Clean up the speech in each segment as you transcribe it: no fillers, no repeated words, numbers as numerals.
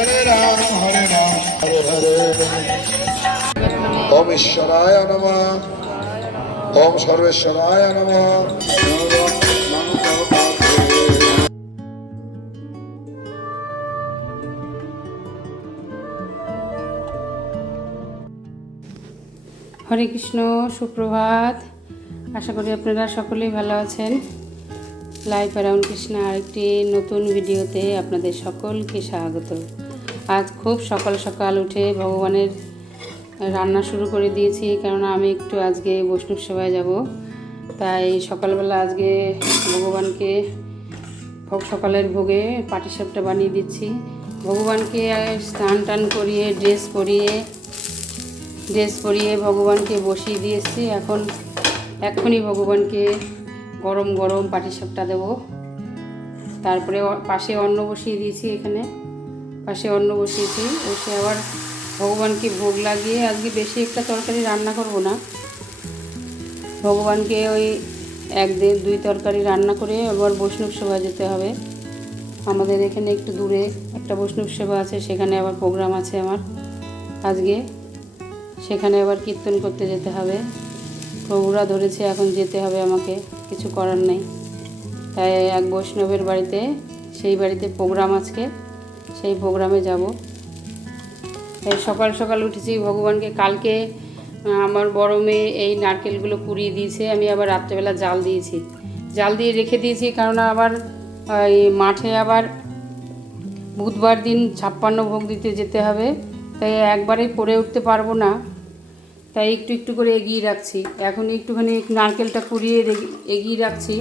হরে রাম হরে হরে। ওম ঈশ্বরায় নমঃ। ওম সর্বেশ্বরায় নমঃ। হরে কৃষ্ণ, সুপ্রভাত। আশা করি আপনারা সকলেই ভালো আছেন। লাইফ অ্যারাউন্ড কৃষ্ণ আরেকটি নতুন ভিডিওতে আপনাদের সকলকে স্বাগত। আজ খুব সকাল সকাল উঠে ভগবানের রান্না শুরু করে দিয়েছি, কেননা আমি একটু আজকে বৈষ্ণব সেবায় যাব। তাই সকালবেলা আজকে ভগবানকে সকালের ভোগে পাটিসাপটা বানিয়ে দিচ্ছি। ভগবানকে স্নান টান করিয়ে ড্রেস পরিয়ে ভগবানকে বসিয়ে দিয়েছি। এখনই ভগবানকে গরম গরম পাটিসাপটা দেব। তারপরে পাশে অন্ন বসিয়ে দিয়েছি, এখানে পাশে অন্ন বসিয়েছি। বসে আবার ভগবানকে ভোগ লাগিয়ে আজকে বেশি একটা তরকারি রান্না করব না। ভগবানকে ওই 1-2 তরকারি রান্না করে আবার বৈষ্ণব সেবায় যেতে হবে। আমাদের এখানে একটু দূরে একটা বৈষ্ণব সেবা আছে, সেখানে আবার প্রোগ্রাম আছে আমার আজকে। সেখানে আবার কীর্তন করতে যেতে হবে। প্রভুরা ধরেছে, এখন যেতে হবে আমাকে, কিছু করার নেই। তাই এক বৈষ্ণবের বাড়িতে, সেই বাড়িতে প্রোগ্রাম আজকে, সেই প্রোগ্রামে যাব। তাই সকাল সকাল উঠেছি। ভগবানকে কালকে আমার বড় মেয়ে এই নারকেলগুলো কুড়িয়ে দিয়েছে, আমি আবার রাত্রেবেলা জাল দিয়ে রেখে দিয়েছি। কারণ আবার এই মাঠে আবার বুধবার দিন 56 ভোগ দিতে যেতে হবে। তাই একবারেই পড়ে উঠতে পারবো না, তাই একটু একটু করে এগিয়ে রাখছি। এখন একটুখানি নারকেলটা কুড়িয়ে এগিয়ে রাখছি,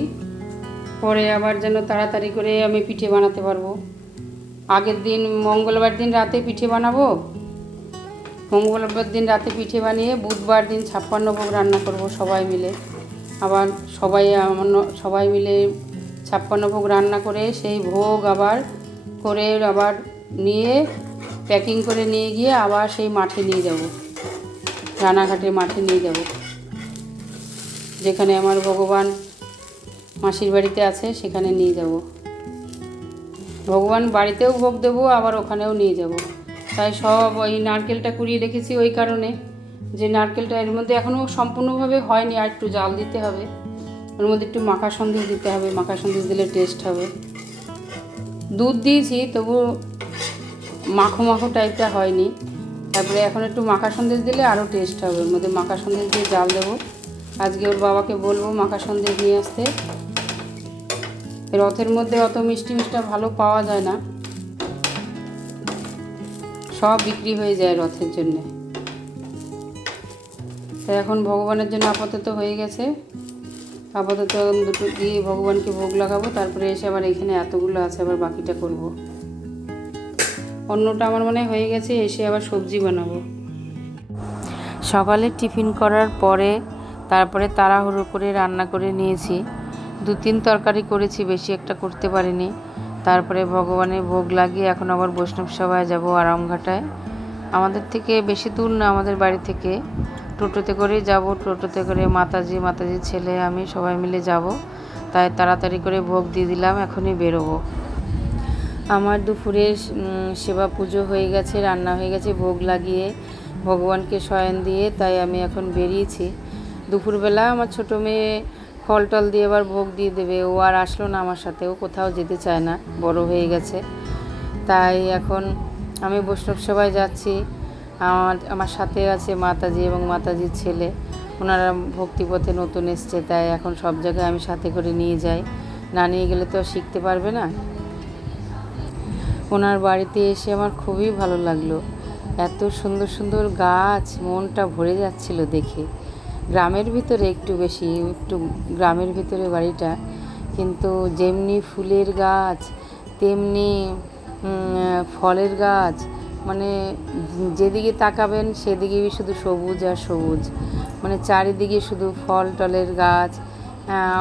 পরে আবার যেন তাড়াতাড়ি করে আমি পিঠে বানাতে পারবো। আগের দিন মঙ্গলবার দিন রাতে পিঠে বানাবো, মঙ্গলবার দিন রাতে পিঠে বানিয়ে বুধবার দিন 56 ভোগ রান্না করব সবাই মিলে। আবার সবাই মিলে 56 ভোগ রান্না করে সেই ভোগ আবার নিয়ে প্যাকিং করে নিয়ে গিয়ে আবার সেই মাঠে নিয়ে যাব, রানাঘাটের মাঠে নিয়ে যাব, যেখানে আমার ভগবান মাসির বাড়িতে আছে, সেখানে নিয়ে যাব। ভগবান বাড়িতেও ভোগ দেবো, আবার ওখানেও নিয়ে যাব। তাই সব ওই নারকেলটা কুড়িয়ে রেখেছি ওই কারণে, যে নারকেলটা এর মধ্যে এখনও সম্পূর্ণভাবে হয়নি, আর একটু জাল দিতে হবে। ওর মধ্যে একটু মাখা সন্দেশ দিতে হবে, মাখা সন্দেশ দিলে টেস্ট হবে। দুধ দিয়েছি, তবু মাখো মাখো টাইপটা হয়নি। তারপরে এখন একটু মাখা সন্দেশ দিলে আরও টেস্ট হবে। ওর মধ্যে মাখা সন্দেশ দিয়ে জাল দেবো। আজকে ওর বাবাকে বলবো মাখা সন্দেশ নিয়ে আসতে। রথের মধ্যে অত মিষ্টি ভালো পাওয়া যায় না, সব বিক্রি হয়ে যায় রথের জন্যে। তাই এখন ভগবানের জন্য আপাতত হয়ে গেছে। আপাতত দুটো দিয়ে ভগবানকে ভোগ লাগাবো, তারপরে এসে আবার এখানে এতগুলো আছে, আবার বাকিটা করব। অন্যটা আমার মনে হয়ে গেছে, এসে আবার সবজি বানাবো। সকালে টিফিন করার পরে তারপরে তাড়াহুড়ো করে রান্না করে নিয়েছি। 2-3 তরকারি করেছি, বেশি একটা করতে পারিনি। তারপরে ভগবানের ভোগ লাগিয়ে এখন আবার বৈষ্ণব সেবায় যাব আরামঘাটায়। আমাদের থেকে বেশি দূর না, আমাদের বাড়ি থেকে টোটোতে করে যাব। টোটোতে করে মাতাজির ছেলে আমি সবাই মিলে যাব। তাই তাড়াতাড়ি করে ভোগ দিয়ে দিলাম, এখনই বেরোবো। আমার দুপুরের সেবা পুজো হয়ে গেছে, রান্না হয়ে গেছে, ভোগ লাগিয়ে ভগবানকে শয়ন দিয়ে, তাই আমি এখন বেরিয়েছি। দুপুরবেলা আমার ছোটো মেয়ে ফল টল দিয়ে আবার ভোগ দিয়ে দেবে। ও আর আসলো না আমার সাথে, ও কোথাও যেতে চায় না, বড় হয়ে গেছে। তাই এখন আমি বৈষ্ণব সেবায় যাচ্ছি। আমার সাথে আছে মাতাজি এবং মাতাজির ছেলে, ওনারা ভক্তিপথে নতুন এসছে। তাই এখন সব জায়গায় আমি সাথে করে নিয়ে যাই, না নিয়ে গেলে তো শিখতে পারবে না। ওনার বাড়িতে এসে আমার খুবই ভালো লাগলো। এত সুন্দর সুন্দর গাছ, মনটা ভরে যাচ্ছিল দেখে। গ্রামের ভিতরে একটু গ্রামের ভিতরে বাড়িটা, কিন্তু যেমনি ফুলের গাছ তেমনি ফলের গাছ, মানে যেদিকে তাকাবেন সেদিকেই শুধু সবুজ আর সবুজ, মানে চারিদিকে শুধু ফল টলের গাছ।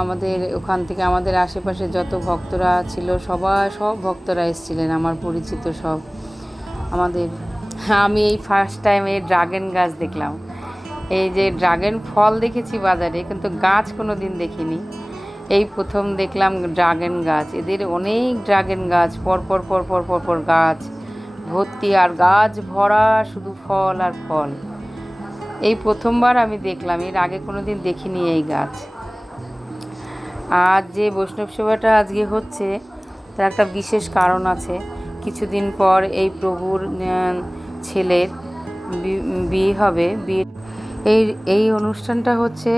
আমাদের ওখান থেকে আমাদের আশেপাশে যত ভক্তরা ছিল সব ভক্তরা এসেছিলেন, আমার পরিচিত সব। আমি এই ফার্স্ট টাইম এই ড্রাগন গাছ দেখলাম। এই যে ড্রাগন ফল দেখেছি বাজারে, কিন্তু গাছ কোনো দিন দেখিনি। এই প্রথম দেখলাম ড্রাগন গাছ। এদের অনেক ড্রাগন গাছ, পরপর গাছ ভর্তি, আর গাছ ভরা শুধু ফল আর ফল। এই প্রথমবার আমি দেখলাম, এর আগে কোনো দিন দেখিনি এই গাছ। আর যে বৈষ্ণব সেবাটা আজকে হচ্ছে তার একটা বিশেষ কারণ আছে। কিছুদিন পর এই প্রভুর ছেলের বিয়ে হবে। এই অনুষ্ঠানটা হচ্ছে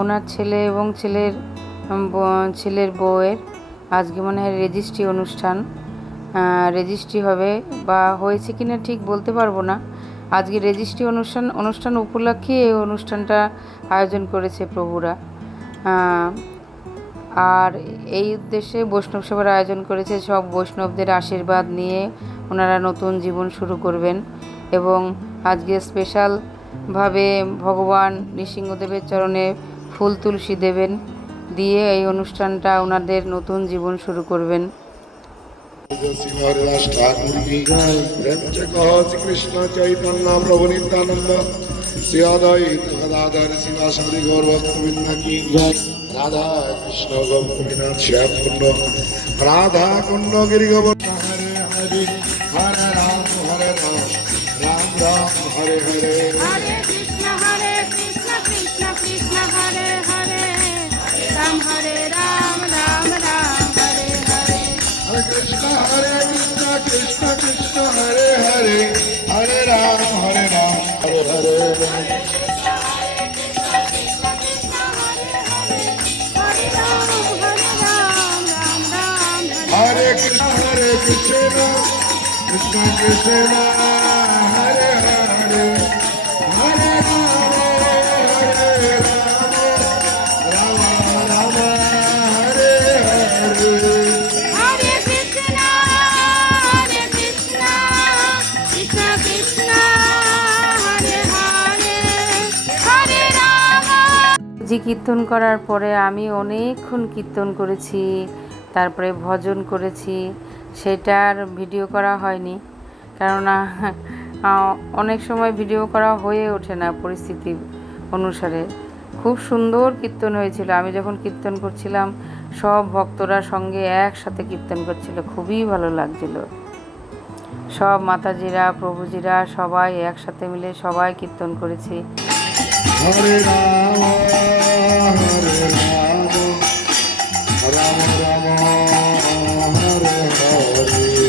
ওনার ছেলে এবং ছেলের বউয়ের আজকে মনে হয় রেজিস্ট্রি অনুষ্ঠান। রেজিস্ট্রি হবে বা হয়েছে কিনা ঠিক বলতে পারবো না। আজকে রেজিস্ট্রি অনুষ্ঠান উপলক্ষে এই অনুষ্ঠানটা আয়োজন করেছে প্রভুরা। আর এই উদ্দেশ্যে বৈষ্ণব সেবার আয়োজন করেছে। সব বৈষ্ণবদের আশীর্বাদ নিয়ে ওনারা নতুন জীবন শুরু করবেন। এবং আজকে স্পেশালভাবে ভগবান নৃসিংহদেবের চরণে ফুল তুলসী দেবেন, দিয়ে এই অনুষ্ঠানটা ওনাদের নতুন জীবন শুরু করবেন। हरिदास ठाकुर की प्रेम से कहो श्री कृष्ण चैतन्य प्रभु नित्यानंद श्री अद्वैत गदाधर शिवासादि गौर भक्तवृंद की राधा कृष्ण गोविंद श्याम कुंड राधा कुंड गिरि गोवर्धन हरे हरे हरे राम राम राम हरे हरे हरे कृष्ण कृष्ण कृष्ण हरे हरे राम राम राम हरे हरे हरे कृष्ण कृष्ण कृष्ण हरे हरे हरे राम हरे हरे हरे कृष्ण कृष्ण कृष्ण हरे हरे हरे राम राम राम हरे हरे हरे कृष्ण कृष्ण कृष्ण हरे हरे हरे राम। জি কীর্তন করার পরে আমি অনেকক্ষণ কীর্তন করেছি, তারপরে ভজন করেছি। সেটার ভিডিও করা হয়নি, কেননা অনেক সময় ভিডিও করা হয়ে ওঠে না পরিস্থিতি অনুসারে। খুব সুন্দর কীর্তন হয়েছিল। আমি যখন কীর্তন করছিলাম সব ভক্তরা সঙ্গে একসাথে কীর্তন করছিল, খুবই ভালো লাগছিল। সব মাতাজিরা প্রভুজিরা সবাই একসাথে মিলে সবাই কীর্তন করেছি। हरे राम राम राम हरे हरे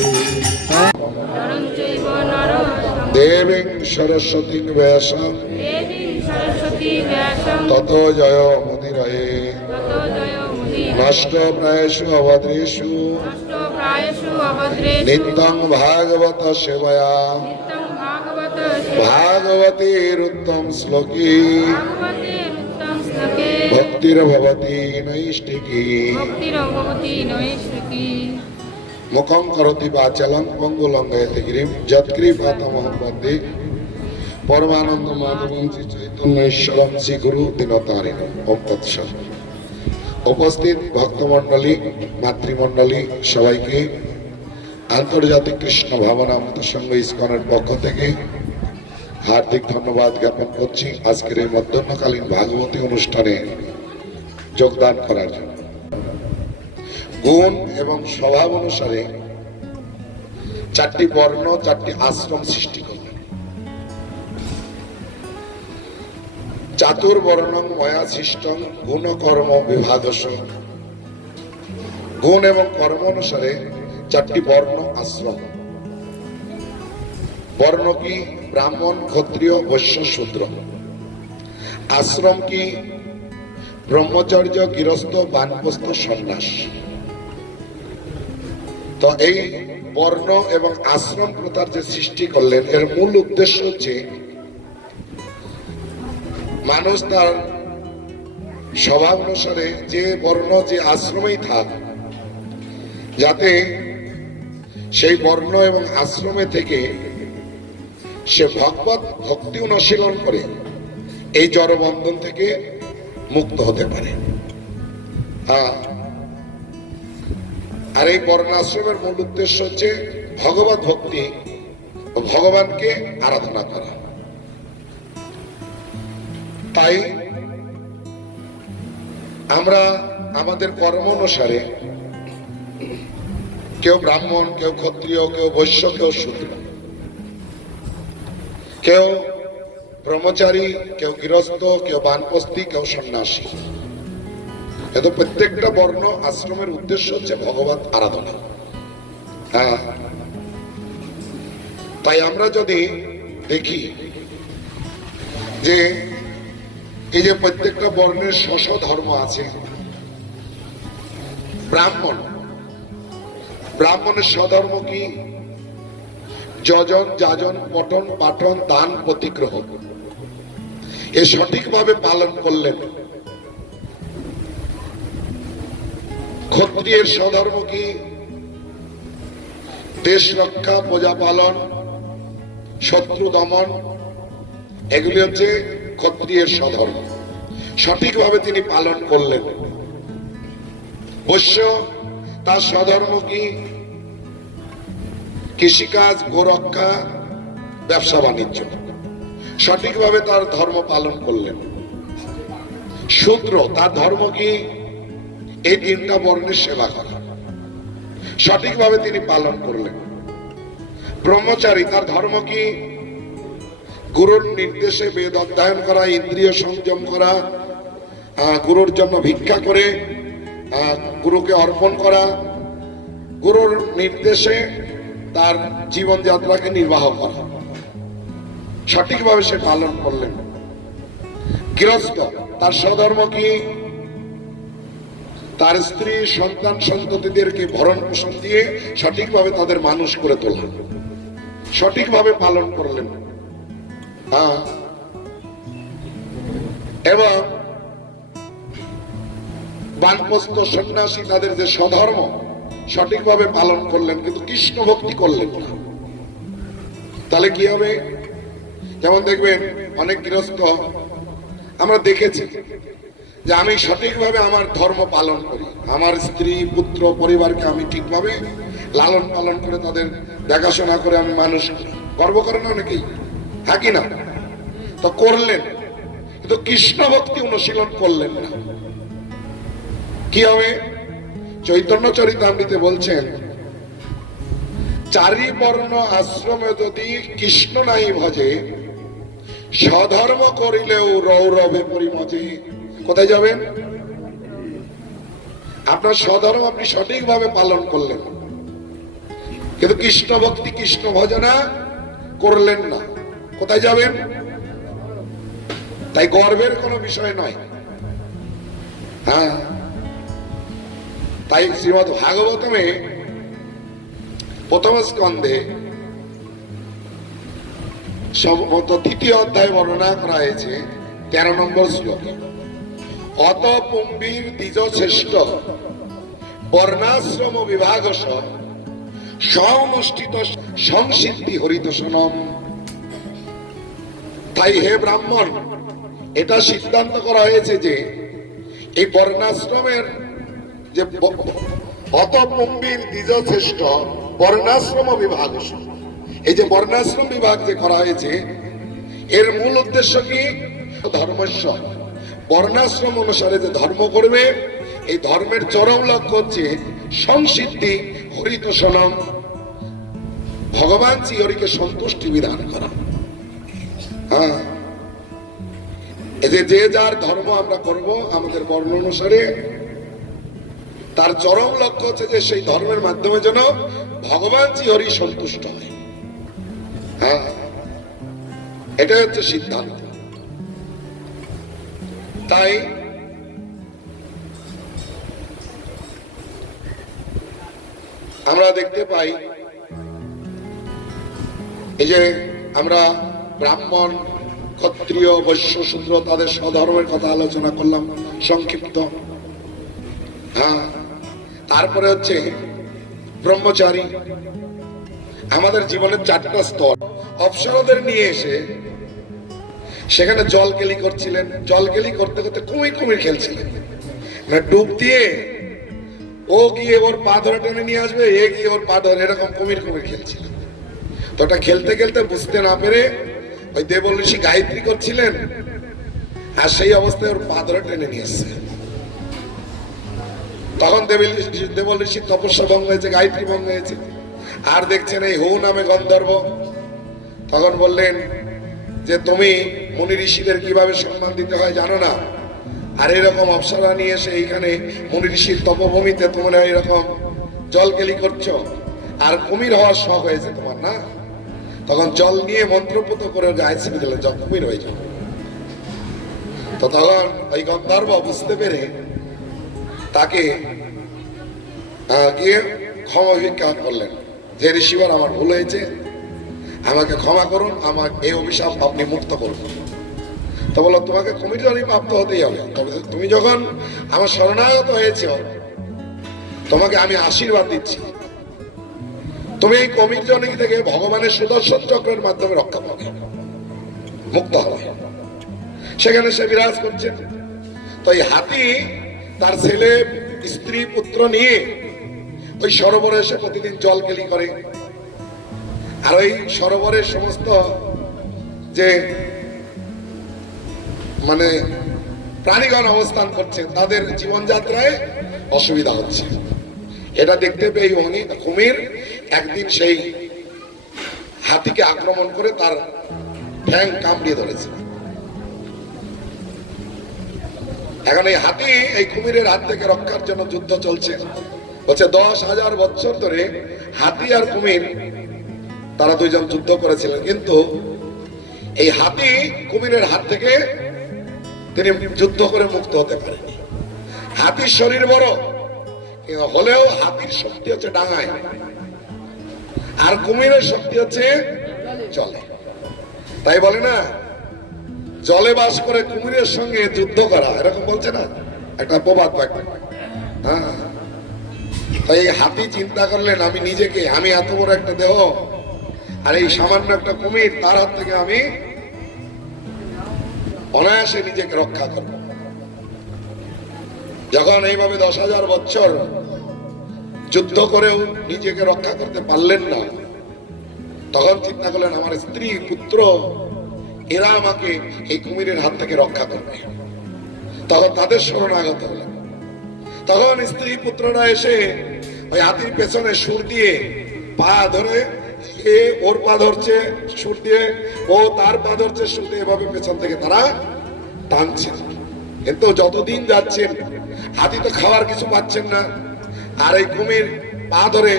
नरं चैव नरोत्तमं देवीं सरस्वतीं व्यासं देवीं सरस्वती व्यासं ततो जय मुदिरये ततो जयमुदीरये नष्ट प्रायेषु अभद्रेषु नष्टो प्रायेषु अभद्रेषु नित्यं भागवत सेवया नित्यं भागवत भागवतीरुत्तम श्लोकी भागवतेरुत्तम श्लोके भक्तिर्भवति नैष्ठिकी भक्तिर्भवति नैष्ठिकी मुखं करोति वाचालं पंगुलंघयति गिरिं यत्कृपातमहं वन्दे परमानंद माधवं श्री चैतन्येश्वरं श्री गुरु दिनतारिणं ओम तत्सत्। उपस्थित भक्तमंडলী মাতৃমণ্ডলী সবাইকে আন্তর্জাতিক কৃষ্ণ ভাবনামৃত সংঘ ইসকনের পক্ষ থেকে হার্দিক ধন্যবাদ জ্ঞাপন করছি আজকের এই মধ্যাহ্নকালীন ভাগবতী অনুষ্ঠানে যোগদান করার জন্য। গুণ এবং স্বভাব অনুসারে চারটি বর্ণ, চারটি আশ্রম সৃষ্টি করলেন। চাতুর্বর্ণং ময়া সৃষ্টং গুণ কর্ম বিভাগস। গুণ এবং কর্ম অনুসারে চারটি বর্ণ আশ্রম। বর্ণ কি? ব্রাহ্মণ, ক্ষত্রিয়, বৈশ্য, শূদ্র। আশ্রম কি? ব্রহ্মচর্য, গৃহস্থ, বানপ্রস্থ, সন্ন্যাস। তো এই বর্ণ এবং আশ্রম প্রথার যে সৃষ্টি করলেন, এর মূল উদ্দেশ্য হচ্ছে মানুষ তার স্বভাব অনুসারে যে বর্ণ যে আশ্রমেই থাক, যাতে সেই বর্ণ এবং আশ্রমে থেকে সে ভগবত ভক্তি অনুশীলন করে এই জড়বন্ধন থেকে মুক্ত হতে পারে। আর এই বর্ণাশ্রমের মূল উদ্দেশ্য হচ্ছে ভগবত ভক্তি ও ভগবানকে আরাধনা করা। তাই আমরা আমাদের কর্ম অনুসারে কেউ ব্রাহ্মণ, কেউ ক্ষত্রিয়, কেউ বৈশ্য, কেউ শূদ্র, কেউ ব্রহ্মচারী, কেউ গৃহস্থ, কেউ বানপ্রস্থি, কেউ সন্ন্যাসী। এত প্রত্যেকটা বর্ণ আশ্রমের উদ্দেশ্য হচ্ছে ভগবত আরাধনা। হ্যাঁ, তাই আমরা যদি দেখি যে এই যে প্রত্যেকটা বর্ণের স্ব ধর্ম আছে। ব্রাহ্মণের স্বধর্ম কি? যজন, যাজন, পঠন, পাঠন, দান, প্রতিগ্রহ এ সঠিকভাবে পালন করলেন। ক্ষত্রিয়ের স্বধর্ম কি? দেশ রক্ষা, প্রজা পালন, শত্রু দমন, এগুলি হচ্ছে ক্ষত্রিয়ের স্বধর্ম। সঠিকভাবে তিনি পালন করলেন। বৈশ্য তার স্বধর্ম কি? কৃষিকাজ, গোরক্ষা, ব্যবসা বাণিজ্য, সঠিকভাবে তার ধর্ম পালন করলেন। শূদ্র তার ধর্ম কি? এই তিনটা বর্ণের সেবা করা, সঠিকভাবে তিনি পালন করলেন। ব্রহ্মচারী তার ধর্ম কি? গুরুর নির্দেশে বেদ অধ্যয়ন করা, ইন্দ্রিয় সংযম করা, গুরুর জন্য ভিক্ষা করে গুরুকে অর্পণ করা, গুরুর নির্দেশে তার জীবনযাত্রাকে নির্বাহ করা, সঠিকভাবে সে পালন করলেন। গৃহস্থ তার স্বধর্ম কি? তার স্ত্রী, সন্তান, সন্ততিদেরকে ভরণ পোষণ দিয়ে সঠিকভাবে তাদের মানুষ করে তোলা, সঠিকভাবে পালন করলেন। এবং বানপ্রস্থ সন্ন্যাসী তাদের যে স্বধর্ম সঠিকভাবে পালন করলেন, কিন্তু কৃষ্ণ ভক্তি করলেন না। তাহলে কি হবে? যেমন দেখবেন অনেক গৃহস্থ আমরা দেখেছি যে আমি সঠিকভাবে আমার ধর্ম পালন করি, আমার স্ত্রী, পুত্র, পরিবারকে আমি ঠিকভাবে লালন পালন করে তাদের দেখাশোনা করে আমি মানুষ করি। গর্ব করে না অনেকেই? হ্যাঁ কি না? তো করলেন, কিন্তু কৃষ্ণ ভক্তি অনুশীলন করলেন না। কি হবে? চৈতন্য চরিতামৃতে বলছেন, চারি বর্ণ আশ্রমে যদি কৃষ্ণ নাই ভজে, স্বধর্ম করিলেও রৌরবে পরিমজে। কোথায় যাবেন? আপনার স্বধর্ম আপনি সঠিকভাবে পালন করলেন, কিন্তু কৃষ্ণ ভক্তি, কৃষ্ণ ভজনা করলেন না, কোথায় যাবেন? তাই গর্বের কোনো বিষয় নয়। হ্যাঁ, তাই শ্রীমদ্ ভাগবতমে প্রথম স্কন্ধে সম্ভবত 3য় অধ্যায় বর্ণনা করা হয়েছে 13 নম্বর শ্লোকে, অত পুম্বীর দ্বিজ শ্রেষ্ঠ বর্ণাশ্রম বিভাগ সমষ্টিত সংসিদ্ধি হরিতোষণম। তাই হে ব্রাহ্মণ, এটা সিদ্ধান্ত করা হয়েছে যে এই বর্ণাশ্রমের যে অতপম্বীর দ্বিজ শ্রেষ্ঠ বর্ণাশ্রম বিভাগ, এই যে বর্ণাশ্রম বিভাগ যে করা হয়েছে এর মূল উদ্দেশ্য কি? ধর্মস্ব, বর্ণাশ্রম অনুসারে যে ধর্ম করবে এই ধর্মের চরম লক্ষ্য হচ্ছে সংসিদ্ধি হরিতোষণম, ভগবান শ্রীহরিকে সন্তুষ্টি বিধান করা। হ্যাঁ, এই যে যার ধর্ম আমরা করব আমাদের বর্ণ অনুসারে, তার চরম লক্ষ্য হচ্ছে যে সেই ধর্মের মাধ্যমে যেন ভগবান শ্রীহরি সন্তুষ্ট হয়। হ্যাঁ, এটাই হচ্ছে সিদ্ধান্ত। তাই আমরা দেখতে পাই এই যে আমরা ব্রাহ্মণ, ক্ষত্রিয়, বৈশ্য, শূদ্র তাদের স্বধর্মের কথা আলোচনা করলাম সংক্ষিপ্ত। হ্যাঁ, তারপরে হচ্ছে ব্রহ্মচারী। আমাদের জীবনের 4টা স্তর। অপ্সরদের নিয়ে এসে সেখানে জল কেলি করছিলেন, জল কেলি করতে করতে কুমির খেলছিলেন, মানে ডুব দিয়ে ও গিয়ে ওর পা ধরে টেনে নিয়ে আসবে, এ গিয়ে ওর পা ধরে, এরকম কুমির খেলছিলেন। তো ওটা খেলতে খেলতে বুঝতে না পেরে ওই দেবল ঋষি গায়ত্রী করছিলেন, আর সেই অবস্থায় ওর পা ধরে টেনে নিয়ে এসছে। তখন দেবল ঋষির তপস্যা ভঙ্গ হয়েছে, গায়ত্রী ভঙ্গ হয়েছে। আর দেখছেন এই হৌ নামে গন্ধর্ব, তখন বললেন যে তুমি মুনি ঋষিদের কিভাবে সম্মান দিতে হয় জানো না, আর এরকম অপ্সরা নিয়ে এসে এইখানে মুনি ঋষির তপভূমিতে তোমরা এরকম জলকেলি করছো, আর কুমির হওয়ার শখ হয়েছে তোমার না? তখন জল নিয়ে মন্ত্রপুত করে গায়ে ছিপে দিলে জল কুমির হয়ে যাবে। তো তখন ওই গন্ধর্ব বুঝতে পেরে তাকে গিয়ে ক্ষমা ভিক্ষা করলেন যে ঋষিবার আমার ভুল হয়েছে, আমাকে ক্ষমা করুন, আমার এই অভিশাপ আপনি মুক্ত করুন। তো বলো তোমাকে কুমির জনই প্রাপ্ত হতেই হবে, তবে তুমি যখন আমার শরণাগত হয়েছ তোমাকে আমি আশীর্বাদ দিচ্ছি, তুমি এই কুমির জনি থেকে ভগবানের সুদর্শন চক্রের মাধ্যমে রক্ষা পাবে, মুক্ত হবে। সেখানে সে বিরাজ করছেন। তো এই হাতি তার ছেলে স্ত্রী পুত্র নিয়ে ওই সরোবরে এসে প্রতিদিন জল কেলি করে, আর ওই সরোবরের সমস্ত যে মানে প্রাণীগণ অবস্থান করছে তাদের জীবনযাত্রায় অসুবিধা হচ্ছে। এটা দেখতে পেয়ে কুমির একদিন সেই হাতিকে আক্রমণ করে তার ঠ্যাং কামড়িয়ে ধরেছে। এখন এই হাতি এই কুমিরের হাত থেকে রক্ষার জন্য যুদ্ধ চলছে। বলছে 10,000 বছর ধরে হাতি আর কুমির তারা দুইজন যুদ্ধ করেছিলেন, কিন্তু এই হাতি কুমিরের হাত থেকে তিনি যুদ্ধ করে মুক্ত হতে পারেনি। হাতির শরীর বড় হলেও হাতির শক্তি হচ্ছে ডাঙায়, আর কুমিরের শক্তি হচ্ছে জলে। তাই বলে না জলে বাস করে কুমিরের সঙ্গে যুদ্ধ করা, এরকম বলছে না একটা প্রবাদ বাক্য। হ্যাঁ, তাই হাতি চিন্তা করলেন আমি এত বড় একটা দেহ আর এই সামান্য একটা কুমির, তার হাত থেকে আমি অনায়াসে নিজেকে রক্ষা করব। যখন এইভাবে 10,000 বছর যুদ্ধ করেও নিজেকে রক্ষা করতে পারলেন না, তখন চিন্তা করলেন আমার স্ত্রী পুত্র এরা আমাকে এই কুমিরের হাত থেকে রক্ষা করবে। তখন তাদের শরণাগত হলেন। তখন স্ত্রী পুত্ররা এসে ওই হাতির পেছনে সুর দিয়ে পা ধরে, এ ওর পা ধরছে সুর দিয়ে, ও তার পা ধরছে সুর দিয়ে, এভাবে পেছন থেকে তারা টানছে। কিন্তু যতদিন যাচ্ছেন হাতি তো খাওয়ার কিছু পাচ্ছেন না, আর এই কুমির পা ধরে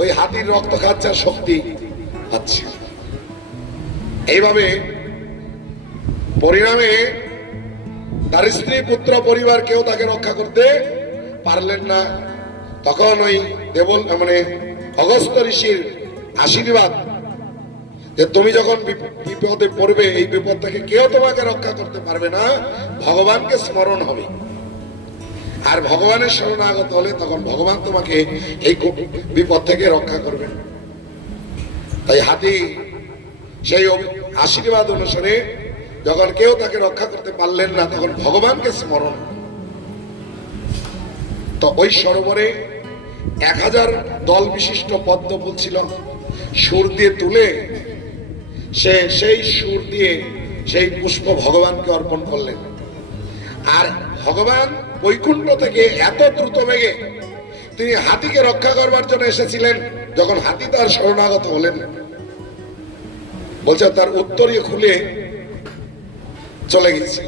ওই হাতির রক্ত খাচ্ছে আর শক্তি পাচ্ছে। এইভাবে পরিণামে তার স্ত্রী পুত্র পরিবার কেউ তাকে রক্ষা করতে পারলেন না। তখন ওই মানে অগস্ত্য ঋষির আশীর্বাদ যে তুমি যখন বিপদে পড়বে এই বিপদ থেকে কেউ তোমাকে রক্ষা করতে পারবে না, ভগবানকে স্মরণ হবে, আর ভগবানের শরণাগত হলে তখন ভগবান তোমাকে এই বিপদ থেকে রক্ষা করবে। তাই হাতি সেই আশীর্বাদ অনুসারে যখন কেউ তাকে রক্ষা করতে পারলেন না তখন ভগবানকে স্মরণ। তো ওই সরোবরে 1000 দল বিশিষ্ট পদ্ম ফুল ছিল, সুর দিয়ে তুলে সেই সুর দিয়ে সেই পুষ্প ভগবানকে অর্পণ করলেন। আর ভগবান বৈকুণ্ঠ থেকে এত দ্রুত বেগে তিনি হাতিকে রক্ষা করবার জন্য এসেছিলেন। যখন হাতি তার শরণাগত হলেন, বলছে তার উত্তরীয় খুলে চলে গেছে।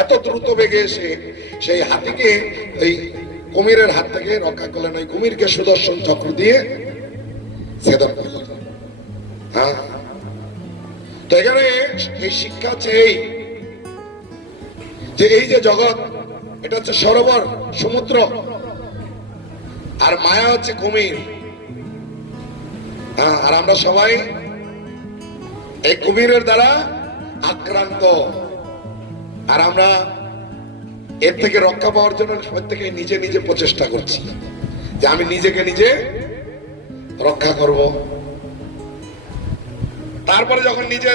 এত দ্রুত বেগে এসে সেই হাতিকে এই কুমিরের হাত থেকে রক্ষা করলেন, ওই কুমিরকে সুদর্শন চক্র দিয়ে ছেদন করলেন। হ্যাঁ, তো এখানে এই শিক্ষা হচ্ছে এই যে এই যে জগৎ এটা হচ্ছে সরোবর, সমুদ্র, আর মায়া হচ্ছে কুমির। হ্যাঁ, আর আমরা সবাই এই কুমিরের দ্বারা আক্রান্ত, আর আমরা এর থেকে রক্ষা পাওয়ার জন্য প্রত্যেকে নিজে নিজে প্রচেষ্টা করছি যে আমি নিজেকে নিজে রক্ষা করব। তারপরে যখন নিজে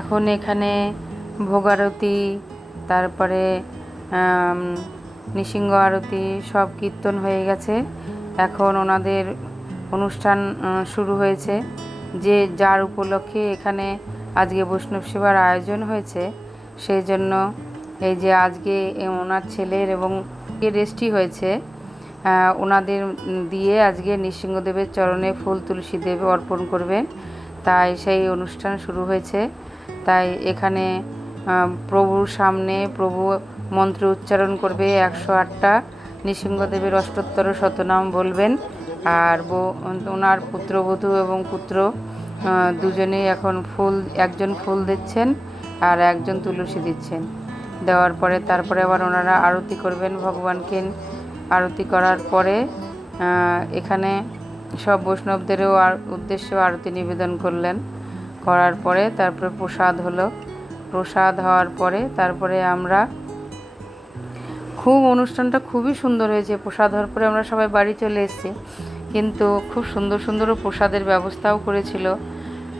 এখন এখানে ভোগারতি, তারপরে নৃসিংহ আরতি সব কীর্তন হয়ে গেছে। এখন ওনাদের অনুষ্ঠান শুরু হয়েছে, যে যার উপলক্ষে এখানে আজকে বৈষ্ণব সেবার আয়োজন হয়েছে। সেই জন্য এই যে আজকে ওনার ছেলের এবং রেজিস্ট্রি হয়েছে, ওনাদের দিয়ে আজকে নৃসিংহদেবের চরণে ফুল তুলসী দেব অর্পণ করবেন, তাই সেই অনুষ্ঠান শুরু হয়েছে। তাই এখানে প্রভুর সামনে প্রভু মন্ত্র উচ্চারণ করবে, 108টা নৃসিংহদেবের অষ্টোত্তর শতনাম বলবেন। আর ওনার পুত্রবধূ এবং পুত্র দুজনেই এখন একজন ফুল দিচ্ছেন আর একজন তুলসী দিচ্ছেন। দেওয়ার পরে তারপরে আবার ওনারা আরতি করবেন ভগবানকে। আরতি করার পরে এখানে সব বৈষ্ণবদেরও উদ্দেশ্যে আরতি নিবেদন করলেন। করার পরে তারপরে প্রসাদ হলো। প্রসাদ হওয়ার পরে তারপরে আমরা অনুষ্ঠানটা খুবই সুন্দর হয়েছে। প্রসাদ হওয়ার পরে আমরা সবাই বাড়ি চলে এসেছি, কিন্তু খুব সুন্দর সুন্দরও প্রসাদের ব্যবস্থাও করেছিল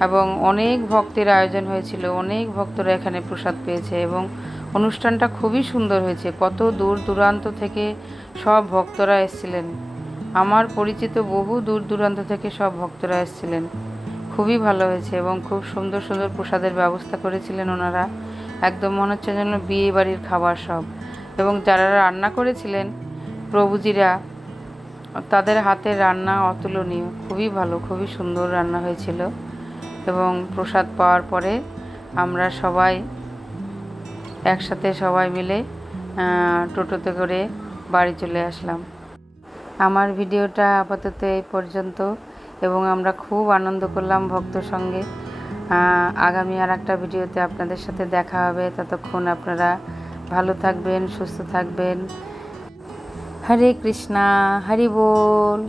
এবং অনেক ভক্তের আয়োজন হয়েছিল। অনেক ভক্তরা এখানে প্রসাদ পেয়েছে এবং অনুষ্ঠানটা খুবই সুন্দর হয়েছে। কত দূর দূরান্ত থেকে সব ভক্তরা এসেছিলেন। আমার পরিচিত বহু দূর দূরান্ত থেকে সব ভক্তরা এসেছিলেন। খুবই ভালো হয়েছে এবং খুব সুন্দর সুন্দর প্রসাদের ব্যবস্থা করেছিলেন ওনারা। একদম মনে হচ্ছে যেন বিয়ে বাড়ির খাবার সব। এবং যারা রান্না করেছিলেন প্রভুজিরা, তাদের হাতের রান্না অতুলনীয়, খুবই ভালো, খুবই সুন্দর রান্না হয়েছিল। এবং প্রসাদ পাওয়ার পরে আমরা সবাই একসাথে সবাই মিলে টোটোতে করে বাড়ি চলে আসলাম। আমার ভিডিওটা আপাতত এই পর্যন্ত এবং আমরা খুব আনন্দ করলাম ভক্তর সঙ্গে। আগামী আর একটা ভিডিওতে আপনাদের সাথে দেখা হবে। ততক্ষণ আপনারা ভালো থাকবেন, সুস্থ থাকবেন। হরে কৃষ্ণা, হরি বল।